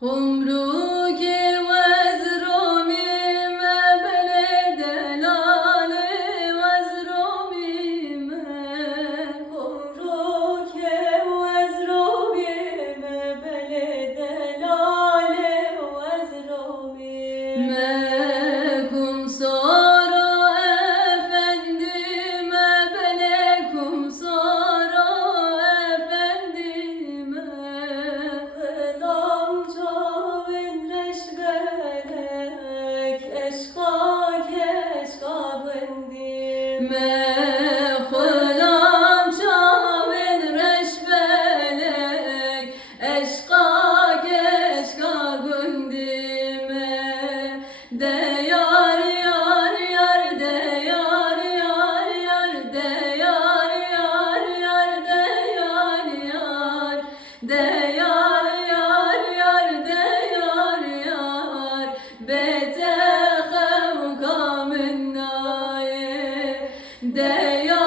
خمرك وازرمي ما بلد لالي وازرمي ما خمرك وازرمي ما بلد لالي وازرمي ماكم سارا efendi ما بلكم سارا efendi ما خلام çavin reşbelek eşka keşka bendim ما خلام çavin reşbelek eşka keşka gündime de yar yar yar de yar yar yar de yar yar yar de yar yar de yar yar yar de yar yar bete خوكا من نايه de yar